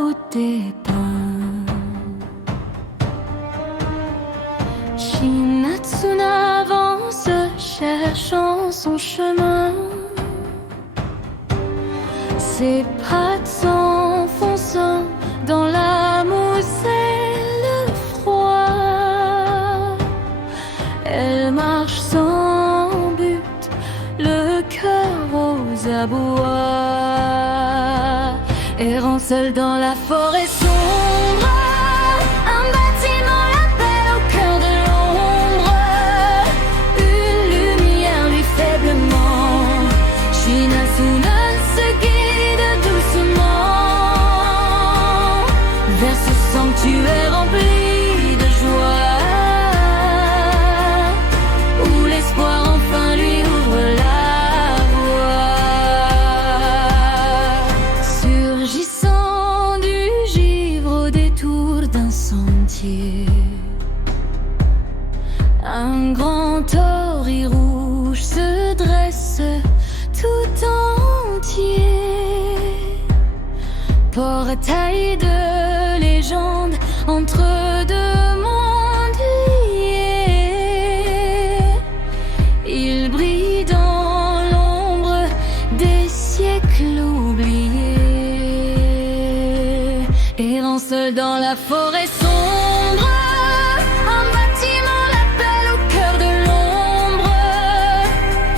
route des pins. Shinatsune avance cherchant son chemin. Ses pattes s'enfonçant dans la mousse et le froid. Elle marche sans but, le cœur aux abois. Errant seule dans la forêt sombre, un bâtiment l'appelle au cœur de l'ombre. Une lumière lui faiblement. Shinazune se guide doucement vers ce sanctuaire rempli de joie, où l'espoir enfin lui ouvre la voie. Surgissant du givre au détour d'un sentier, un grand ori rouge se dresse tout entier. Portail de légende entre deux mondes liés. Il brille dans l'ombre des siècles oubliés. Errant seul dans la forêt sombre, un bâtiment l'appelle au cœur de l'ombre.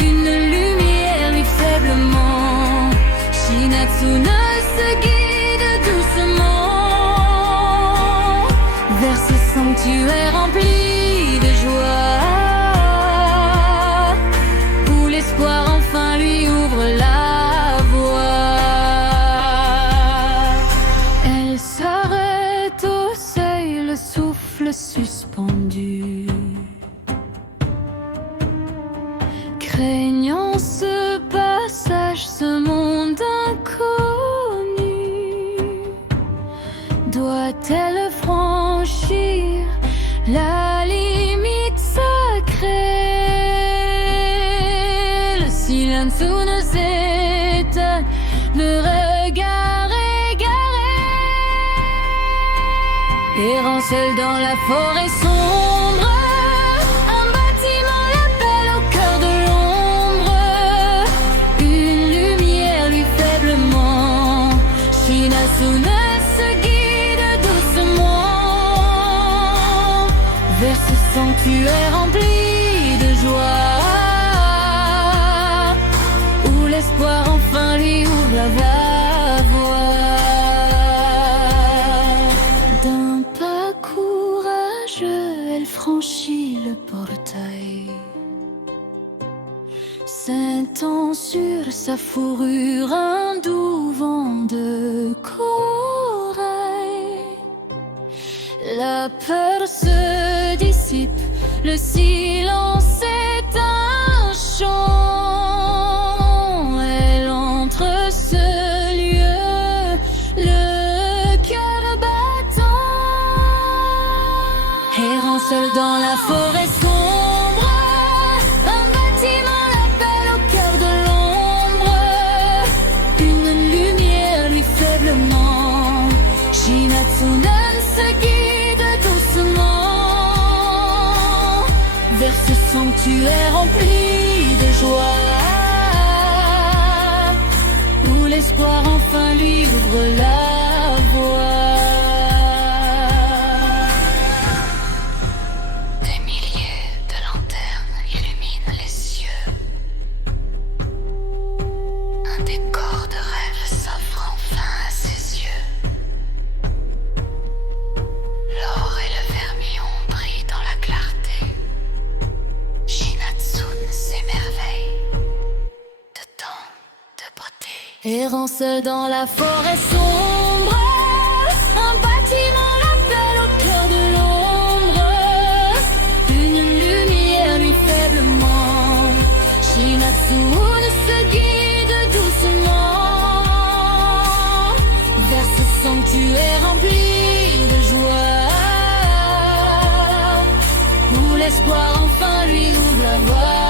Une lumière lui faiblement. Shinatsune se guide doucement vers ce sanctuaire rempli de joie, où l'espoir enfin lui ouvre la voie. Elle s'arrête au seuil, le souffle suspendu, craignant ce passage, ce monde inconnu. Doit-elle franchir la limite sacrée? Le silence nous étonne, le regard égaré. Errant seul dans la forêt sombre, un bâtiment l'appelle au cœur de l'ombre. Une lumière lui faiblement. Shinazune se guide doucement vers ce sanctuaire rempli de joie, où l'espoir enfin lui ouvre la voie. D'un pas courageux, elle franchit le portail, sentant sur sa fourrure un doux vent de corail. La peur se dissipe, le silence est un chant. Elle entre ce lieu, le cœur battant. Errant seul dans la forêt sombre, un bâtiment l'appelle au cœur de l'ombre. Une lumière lui faiblement. Shinatsune se guide doucement vers ce sanctuaire rempli de joie, où l'espoir enfin lui ouvre la voie. Des milliers de lanternes illuminent les cieux. Un décor de rêve s'offre enfin à ses yeux. L'or et le vermillon brillent dans la clarté. Shinatsune s'émerveille de tant de beauté. Errant seul dans la forêt sombre, un bâtiment l'appelle au cœur de l'ombre. Une lumière lui faiblement. Shinatsune se guide doucement vers ce sanctuaire rempli de joie, où l'espoir enfin lui ouvre la voie.